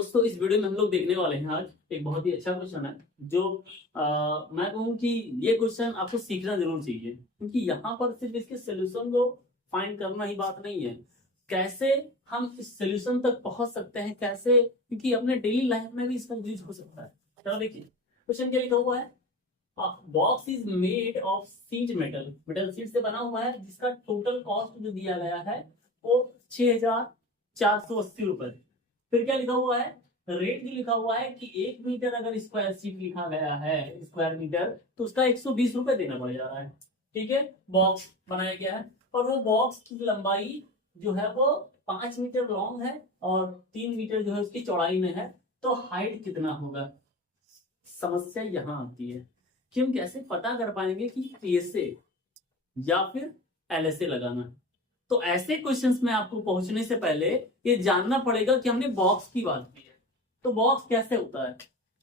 दोस्तों इस वीडियो में हम लोग देखने वाले हैं आज एक बहुत ही अच्छा क्वेश्चन है जो मैं कहूँ कि ये क्वेश्चन आपको सीखना जरूर चाहिए, क्योंकि यहाँ पर सिर्फ इसके सोल्यूशन को फाइंड करना ही बात नहीं है, कैसे हम इस सोल्यूशन तक पहुंच सकते हैं, कैसे, क्योंकि अपने डेली लाइफ में भी इसका यूज हो सकता है। चलो देखिए क्वेश्चन क्या लिखा हुआ है। Box is made of sheet metal, metal sheet से बना हुआ है, जिसका टोटल कॉस्ट जो दिया गया है वो 6,480 रुपए। फिर क्या लिखा हुआ है, रेट भी लिखा हुआ है कि 1 मीटर अगर स्क्वायर फीट लिखा गया है, स्क्वायर मीटर, तो उसका 120 रुपए देना पड़ जा रहा है। ठीक है, बॉक्स बनाया गया है और वो बॉक्स की लंबाई जो है वो 5 मीटर लॉन्ग है और 3 मीटर जो है उसकी चौड़ाई में है। तो हाइट कितना होगा। समस्या यहाँ आती है कि हम कैसे पता कर पाएंगे कि टीएसए या फिर एलएसए लगाना। तो ऐसे क्वेश्चंस में आपको पहुंचने से पहले ये जानना पड़ेगा कि हमने बॉक्स की बात की है, तो बॉक्स कैसे होता है।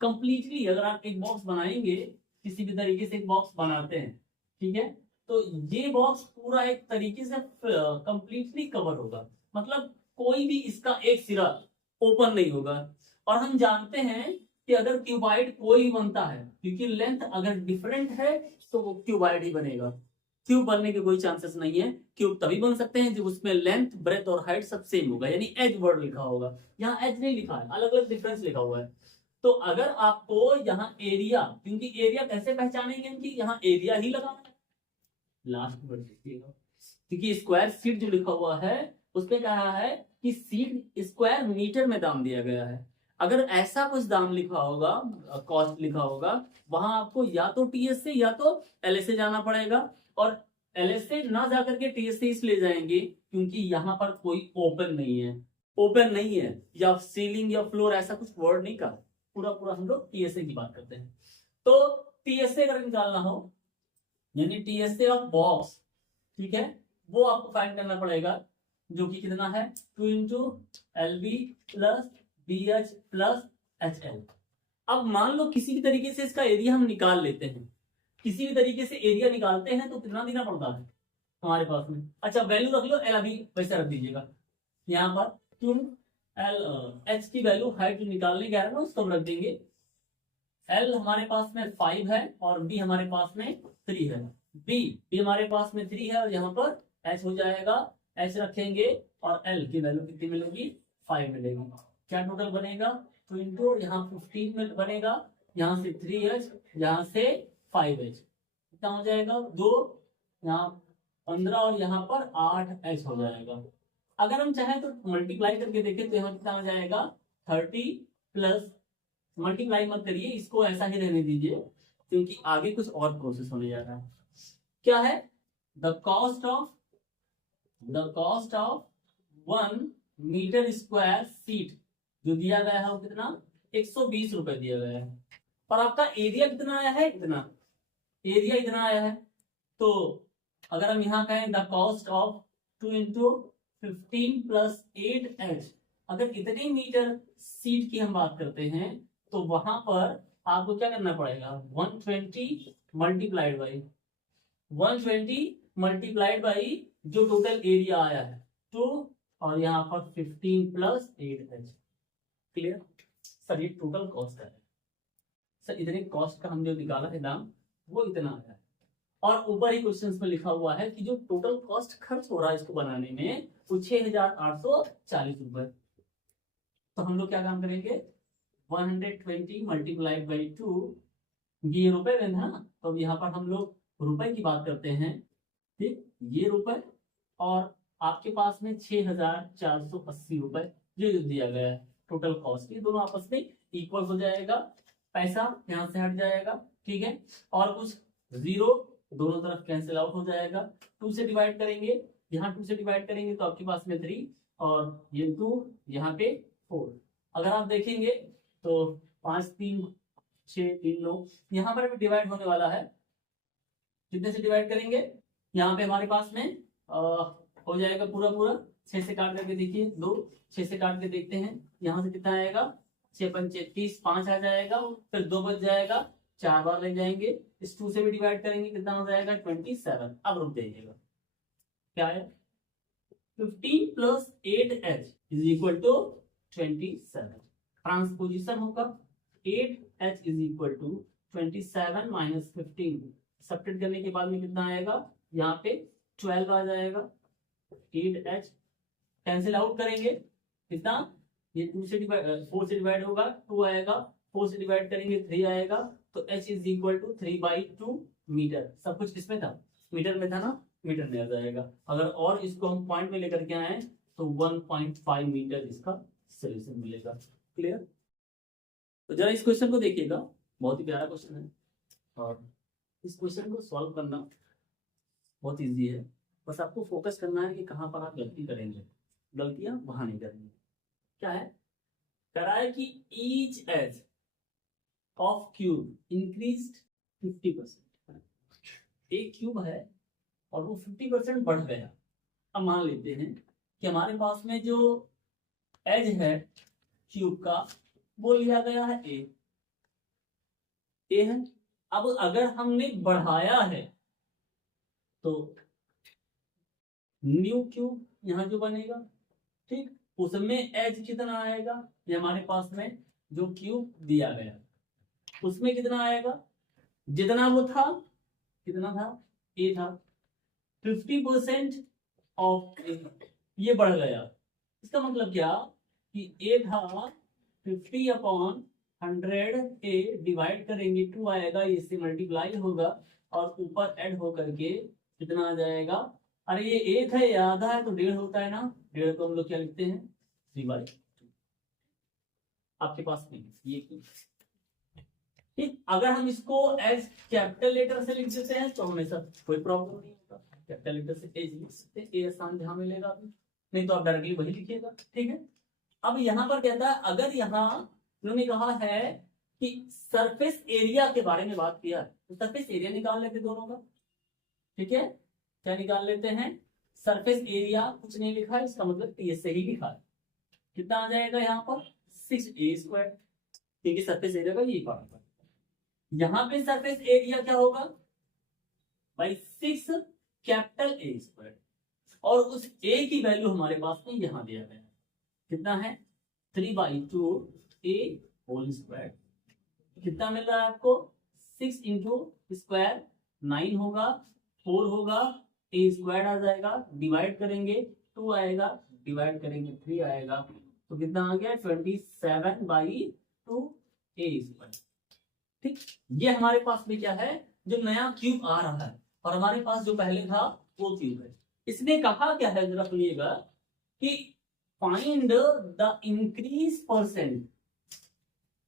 कंप्लीटली अगर आप एक बॉक्स बनाएंगे, किसी भी तरीके से एक बॉक्स बनाते हैं, ठीक है, तो ये बॉक्स पूरा एक तरीके से कंप्लीटली कवर होगा, मतलब कोई भी इसका एक सिरा ओपन नहीं होगा। और हम जानते हैं कि अगर क्यूबाइड कोई भी बनता है, क्योंकि लेंथ अगर डिफरेंट है तो वो क्यूबाइड ही बनेगा, क्यूब बनने के कोई चांसेस नहीं है। क्यूब तभी बन सकते हैं जब उसमें लेंथ, ब्रेथ और हाइट सब सेम होगा, यानी एज वर्ड लिखा होगा। यहाँ एज नहीं लिखा है, अलग अलग डिफरेंस लिखा हुआ है। तो अगर आपको यहाँ एरिया, क्योंकि एरिया कैसे पहचानेंगे कि यहाँ एरिया ही लगाना है, लास्ट वर्ड देखिएगा, क्योंकि स्क्वायर फीट जो लिखा हुआ है उसमें कहा है कि फीट स्क्वायर मीटर में दाम दिया गया है। अगर ऐसा कुछ दाम लिखा होगा, कॉस्ट लिखा होगा, वहां आपको या तो टीएस से या तो एलएस से जाना पड़ेगा। और एलएस से ना जाकर के टीएस से इसलिए जाएंगे क्योंकि यहाँ पर कोई ओपन नहीं है, ओपन नहीं है या सीलिंग या फ्लोर, ऐसा कुछ वर्ड नहीं का, पूरा पूरा हम लोग टीएसए की बात करते हैं। तो टीएसए अगर निकालना हो, यानी टीएसए ऑफ बॉक्स, ठीक है, वो आपको फाइंड करना पड़ेगा, जो कि कितना है 2 into L B plus B H plus H L. अब मान लो किसी भी तरीके से इसका एरिया हम निकाल लेते हैं, किसी भी तरीके से एरिया निकालते हैं तो कितना देना पड़ता है हमारे पास में। अच्छा वैल्यू रख लो, एल अभी वैसे रख दीजिएगा, यहाँ पर तुम एल एच की वैल्यू हाइट निकालने गया ना उसको रख देंगे। एल हमारे पास में 5 है और बी हमारे पास में 3 है, बी हमारे पास में 3 है और यहाँ पर एच हो जाएगा, एच रखेंगे और एल की वैल्यू कितनी मिलेगी 5 मिलेगी। क्या टोटल बनेगा, तो इंटू यहाँ 15 में बनेगा, यहाँ से 3h, यहाँ से 5h, कितना हो जाएगा 2, यहाँ 15 और यहाँ पर 8h हो जाएगा। अगर हम चाहें तो मल्टीप्लाई करके देखें तो यहाँ कितना हो जाएगा 30 प्लस, मल्टीप्लाई मत करिए, इसको ऐसा ही रहने दीजिए क्योंकि आगे कुछ और प्रोसेस होने जा रहा है। क्या है, the cost of 1 metre square feet जो दिया गया है वो कितना 120 रुपए दिया गया है, और आपका एरिया कितना आया है, इतना एरिया इतना आया है। तो अगर हम यहाँ कहें the cost of 2 into 15 plus 8h, अगर इतने मीटर सीट की हम बात करते हैं तो वहां पर आपको क्या करना पड़ेगा 120 मल्टीप्लाइड बाई 120 मल्टीप्लाइड बाई जो टोटल एरिया आया है 2, और यहाँ पर 15 प्लस 8h। क्लियर सर, ये टोटल कॉस्ट है सर, इतने कॉस्ट का हम जो निकाला है दाम वो इतना आया है। और ऊपर ही क्वेश्चन में लिखा हुआ है कि जो टोटल कॉस्ट खर्च हो रहा है इसको बनाने में वो 6,840 रुपए। तो हम लोग क्या काम करेंगे 120 मल्टीप्लाइड बाई 2, ये रुपए में है ना, तो यहाँ पर हम लोग रुपए की बात करते हैं, ठीक, ये रुपए और आपके पास में 6,480 रुपए जो दिया गया है टोटल कॉस्ट, ये दोनों आपस में इक्वल हो जाएगा, पैसा यहाँ से हट जाएगा, ठीक है, और कुछ जीरो दोनों तरफ कैंसिल आउट हो जाएगा। 2 से डिवाइड करेंगे, यहाँ 2 से डिवाइड करेंगे तो आपके पास में 3 और ये 2, यहाँ पे 4। अगर आप देखेंगे तो 5 3 6 3 9, यहाँ पर भी डिवाइड होने वाला है, कितने से डिवाइड करेंगे, यहाँ पे हमारे पास में हो जाएगा पूरा पूरा 6 से काट करके देखिए 2, 6 से काट के देखते हैं, यहाँ से कितना आएगा 6 पंचे 30, 5 आ जाएगा, फिर 2 बच जाएगा, 4 बार ले जाएंगे, इस 2 से भी डिवाइड करेंगे कितना हो जाएगा 27। अब रुक जाइएगा, क्या है 15 plus 8h is equal to 27। Transposition होगा 8h is equal to 27 minus 15। Subtract करने के बाद में कितना आएगा, यहाँ पे 12 आ जाएगा। 8h कैंसिल आउट करेंगे कितना, ये 2 से डिवाइड 4 से डिवाइड होगा 2 आएगा, 4 से डिवाइड करेंगे 3 आएगा, तो h is equal to 3/2 metre. सब कुछ किसमें था, मीटर में था ना, मीटर में आ जाएगा। अगर और इसको हम पॉइंट में लेकर के आए तो 1.5 मीटर इसका सोल्यूशन मिलेगा। क्लियर। तो जरा इस क्वेश्चन को देखिएगा, बहुत ही प्यारा क्वेश्चन है और इस क्वेश्चन को सॉल्व करना बहुत इजी है। बस आपको फोकस करना है कि कहाँ पर आप गलती करेंगे, गलतियां वहां नहीं करनी। क्या है, कह रहा है कि each edge of cube increased 50%। एक क्यूब है और वो 50% बढ़ गया। अब मान लेते हैं कि हमारे पास में जो एज है क्यूब का वो लिया गया है ए है। अब अगर हमने बढ़ाया है तो न्यू क्यूब यहां जो बनेगा, ठीक, उसमें एज कितना आएगा, ये हमारे पास में जो क्यूब दिया गया उसमें कितना आएगा, जितना वो था, कितना था, ए था, 50% ऑफ ए, ये बढ़ गया। इसका मतलब क्या कि ए था 50/100 ए, डिवाइड करेंगे 2 आएगा, इससे मल्टीप्लाई होगा और ऊपर ऐड होकर के कितना आ जाएगा। अरे ये ए था, ये आधा है तो 1.5 होता है ना, 1.5 को हम लोग क्या लिखते हैं 3/2। आपके पास नहीं ये ठीक। अगर हम इसको एज कैपिटल लेटर से लिख देते हैं तो हमेशा कोई प्रॉब्लम नहीं होता, कैपिटल लेटर से एज लिख सकते हैं, ए आसान ध्यान में लेगा, नहीं तो आप डायरेक्टली वही लिखिएगा। ठीक है। अब यहाँ पर कहता है, अगर यहाँ उन्होंने कहा है कि सरफेस एरिया के बारे में बात किया तो सरफेस एरिया निकाल लेते दोनों का। ठीक है, क्या निकाल लेते हैं, सरफेस एरिया कुछ नहीं लिखा है, इसका मतलब टी से ही लिखा है। कितना आ जाएगा यहाँ पर 6a², क्योंकि सरफेस एरिया का यही पार्ट है। यहाँ पे सरफेस एरिया क्या होगा भाई 6 कैपिटल A², और उस a की वैल्यू हमारे पास में यहाँ दिया गया है, कितना है 3/2 a होल स्क्वायर। कितना मिल रहा है आपको, 6 इंटू स्क्वायर 9 होगा, 4 होगा, a² आ जाएगा, डिवाइड करेंगे 2 आएगा, डिवाइड करेंगे 3 आएगा, तो कितना आ गया 27/2 a²। ठीक, ये हमारे पास में क्या है, जो नया क्यूब आ रहा है, और हमारे पास जो पहले था वो क्यूब है। इसने कहा क्या है, जरा सुनिएगा कि फाइंड द इंक्रीज परसेंट,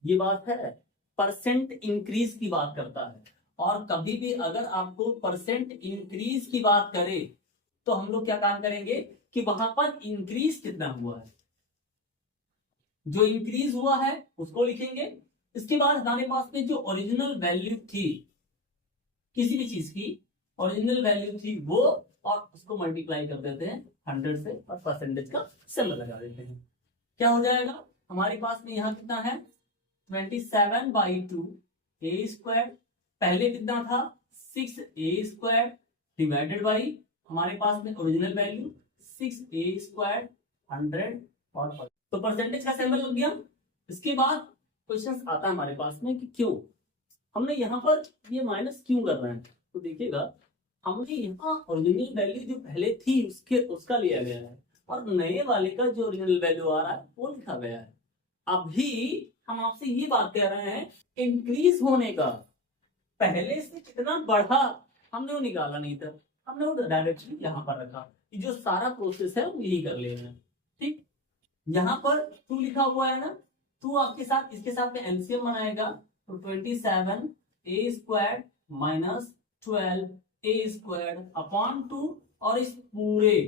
ये बात है, परसेंट इंक्रीज की बात करता है। और कभी भी अगर आपको परसेंट इंक्रीज की बात करे तो हम लोग क्या काम करेंगे कि वहां पर इंक्रीज कितना हुआ है, जो इंक्रीज हुआ है उसको लिखेंगे। इसके बाद हमारे पास में जो ओरिजिनल वैल्यू थी किसी भी चीज की, ओरिजिनल वैल्यू थी वो, और उसको मल्टीप्लाई कर देते हैं 100 से और परसेंटेज का सिंबल लगा देते हैं। क्या हो जाएगा हमारे पास में यहाँ कितना है 27/2 a², पहले कितना था 6a² डिवाइडेड बाई हमारे पास में ओरिजिनल वैल्यू 6a² 100 और तो परसेंटेज का सिंबल लग गया। इसके बाद क्वेश्चन आता है हमारे पास में कि क्यों हमने यहाँ पर ये माइनस क्यों कर रहे हैं, तो देखिएगा हमने यहाँ ओरिजिनल वैल्यू जो पहले थी उसका लिया गया है, और नए वाले का जो ओरिजिनल वैल्यू आ रहा है वो लिखा गया है। अभी हम आपसे ये बात कह रहे हैं इंक्रीज होने का, पहले से कितना बढ़ा हमने वो निकाला नहीं था, हमने वो डायरेक्टली यहाँ पर रखा कि जो सारा प्रोसेस है वो यही कर ले रहे हैं। ठीक, यहाँ पर 2 लिखा हुआ है ना, 2 आपके साथ इसके साथ में एलसीएम बनाएगा तो 27a² माइनस 12a² अपॉन 2, और इस पूरे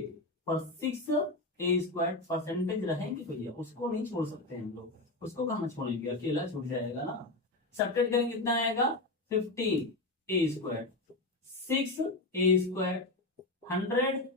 पर 6a² परसेंटेज रहेंगे भैया, उसको नहीं छोड़ सकते हम लोग, उसको कहाँ छोड़ेंगे, अकेला छूट जाएगा ना। सब्ट्रैक्ट करेंगे कितना आएगा 15a², 6a², 100,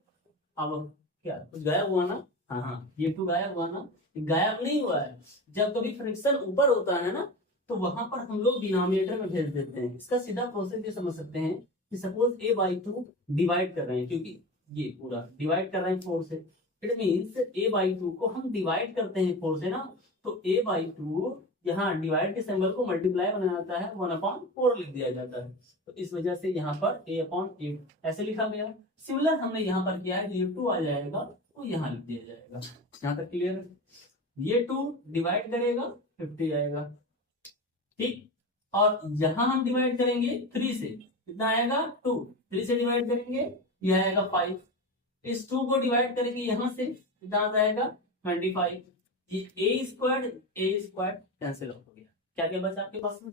अब क्या कुछ गायब हुआ ना, हाँ ये 2 गायब हुआ ना, गायब नहीं हुआ है। जब कभी फ्रैक्शन ऊपर होता है ना तो वहां पर हम लोग डिनोमिनेटर में भेज देते हैं। इसका सीधा प्रोसेस ये समझ सकते हैं कि सपोज a/2 डिवाइड कर रहे हैं, क्योंकि ये पूरा डिवाइड कर रहे हैं 4 से, इट मींस a/2 को हम डिवाइड करते हैं 4 से ना, तो a/2 यहाँ डिवाइड के सिंबल को मल्टीप्लाई बनाया जाता है 1/4 लिख दिया जाता है, तो इस वजह से यहाँ पर a/8 ऐसे लिखा गया। सिमिलर हमने यहाँ पर किया है, तो ये 2 आ जाएगा तो यहाँ लिख दिया जाएगा। यहाँ तक क्लियर है? ये 2 डिवाइड करेगा 50 आएगा, ठीक। और यहाँ हम डिवाइड करेंगे 3 से, कितना आएगा 2, 3 से डिवाइड करेंगे ये आएगा 5, इस 2 को डिवाइड करेंगे यहाँ से, कितना आ जाएगा 25। ये a स्क्वायर कैंसिल हो गया, क्या क्या बचा आपके पास में,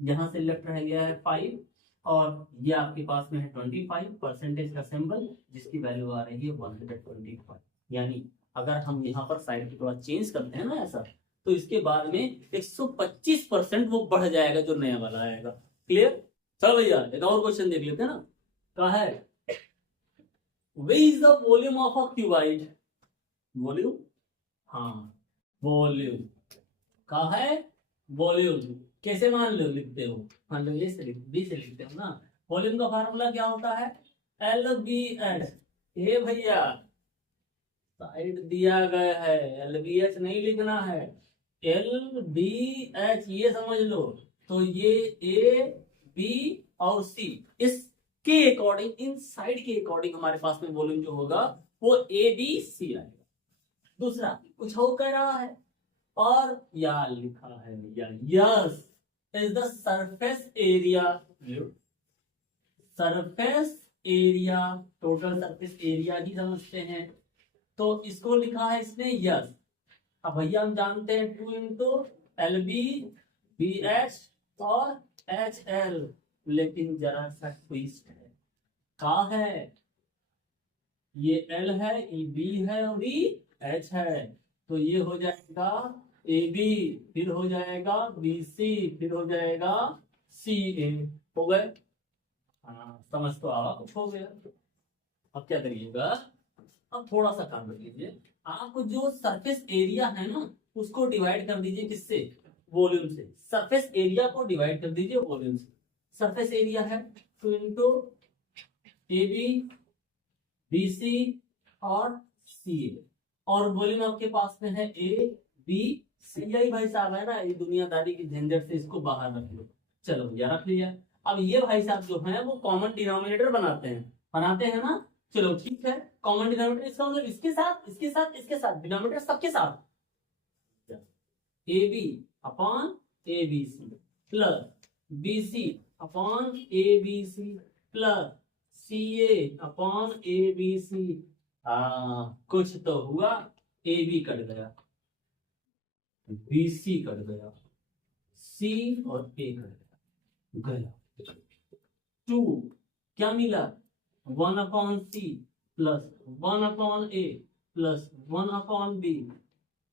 यहाँ से लेफ्ट रह गया है 5 और ये आपके पास में है 25 परसेंटेज का सिंबल जिसकी वैल्यू आ रही है 125। यानी अगर हम यहाँ पर साइड को थोड़ा चेंज करते हैं ना ऐसा, तो इसके बाद में 125% वो बढ़ जाएगा जो नया वाला आएगा। क्लियर? चलो भैया एक और क्वेश्चन देख लेते हैं ना। कहा है What is the volume of a cuboid? Volume, हाँ वॉल्यूम कहा है, वॉल्यूम कैसे मान लो लिखते हो, मान लो ये से बी से लिखते हो ना। वॉल्यूम का फार्मूला क्या होता है, LBH। ये भैया साइड दिया गया है, LBH नहीं लिखना है, LBH ये समझ लो। तो ये A B और C इसके अकॉर्डिंग, इन साइड के अकॉर्डिंग हमारे पास में वॉल्यूम जो होगा वो ABC आएगा। दूसरा कुछ हो कह रहा है और या लिखा है या yes is the surface area, surface area, total surface area ही समझते हैं, तो इसको लिखा है इसने यस। अब भैया हम जानते हैं 2 इंटू LB BH और HL, लेकिन जरा सा ट्विस्ट है, कहा है ये L है, ये B है और ये H है, तो ये हो जाएगा AB, फिर हो जाएगा BC, फिर हो जाएगा CA। हो गए? हाँ समझ तो आवा, कुछ हो गया। अब क्या करिएगा, अब थोड़ा सा काम कर लीजिए, आप जो सरफेस एरिया है ना उसको डिवाइड कर दीजिए किससे, वॉल्यूम से। सरफेस एरिया को डिवाइड कर दीजिए वॉल्यूम से। सरफेस एरिया है 2 इंटू AB BC और CA, और वॉल्यूम आपके पास में है ABC। यही भाई साहब है ना, ये दुनियादारी की झंझट से इसको बाहर रख लो। चलो भैया रख लिया। अब ये भाई साहब जो है वो कॉमन डिनोमिनेटर बनाते हैं ना। चलो ठीक है, कॉमन डिनोमिनेटर इसका मतलब इसके साथ इसके साथ इसके साथ, डिनोमिनेटर सबके साथ, AB upon ABC plus BC upon ABC plus CA upon ABC। कुछ तो हुआ, AB कट गया, BC कट गया, C और A कट गया। 2 क्या मिला, 1 upon C plus 1 upon A plus 1 upon B।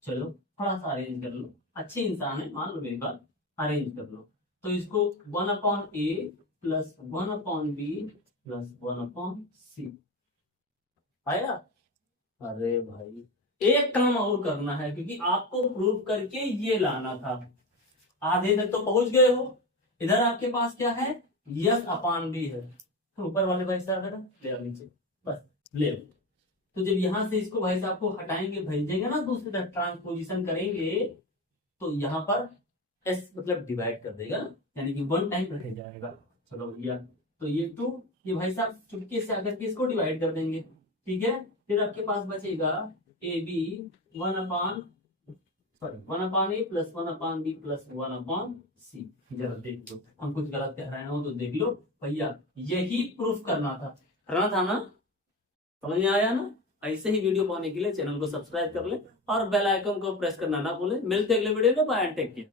चलो थोड़ा सा अरेंज कर लो, अच्छे इंसान है मान लो मेरी बात, अरेंज कर लो। तो इसको 1 upon A plus 1 upon B plus 1 upon C आया। अरे भाई एक काम और करना है, क्योंकि आपको प्रूव करके ये लाना था। आधे तक तो पहुंच गए हो। इधर आपके पास क्या है, यस अपान बी है, तो ऊपर वाले भाई साहब ले आओ नीचे, बस ले आओ। तो जब यहां से इसको भाई साहब को हटाएंगे, भेजेंगे ना दूसरी तरफ, ट्रांसपोजिशन करेंगे, तो यहाँ पर एस मतलब डिवाइड कर देगा, यानी कि 1 टाइम रह जाएगा। चलो भैया, तो ये 2 ये भाई साहब चुटकी से आकर के इसको डिवाइड कर देंगे, ठीक है। फिर आपके पास बचेगा AB 1 upon A plus 1 upon B plus 1 upon C। जरा देख लो, हम कुछ गलत कह रहे हो तो देख लो भैया, यही प्रूफ करना था ना। समझ में आया ना। ऐसे ही वीडियो पाने के लिए चैनल को सब्सक्राइब कर ले और बेल आइकन को प्रेस करना ना भूले। मिलते अगले वीडियो में, बाय एंड टेक केयर।